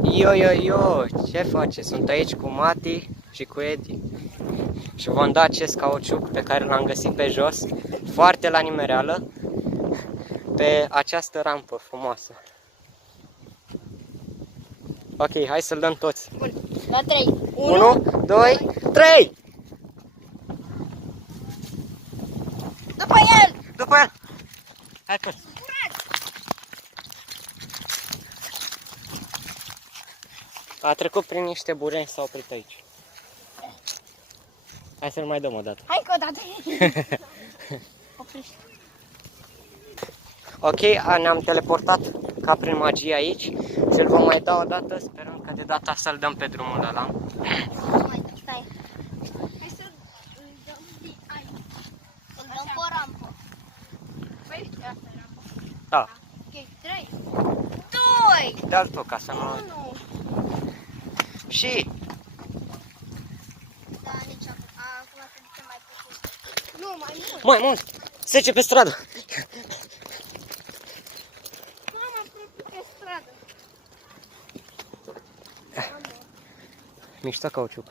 Yo, ce faceți? Sunt aici cu Mati și cu Edi. Și vom da acest cauciuc pe care l-am găsit pe jos, foarte la nimereală, pe această rampă frumoasă. Ok, hai să-l dăm toți. Bun, la 3. 1, 2, 3! După el! După el! Hai pe. A trecut prin niște bureni, s-a oprit aici. Hai să-l mai dăm o dată. Hai că o dată. Oprește. Ok, ne-am teleportat ca prin magie aici și îl vom mai da o dată, sperăm că de data asta îl dăm pe drumul ăla. Stai. Hai să îl dăm aici. Îl dăm pe o rampă. Păi, asta e rampa. Da. Ok, 3, 2, De altul ca să nu... 1. Și... Da, nici acum se duce mai puțin. Nu, mai mult. Mai mult! Sece pe stradă! Mama, apropie pe stradă. Mișto cauciuc.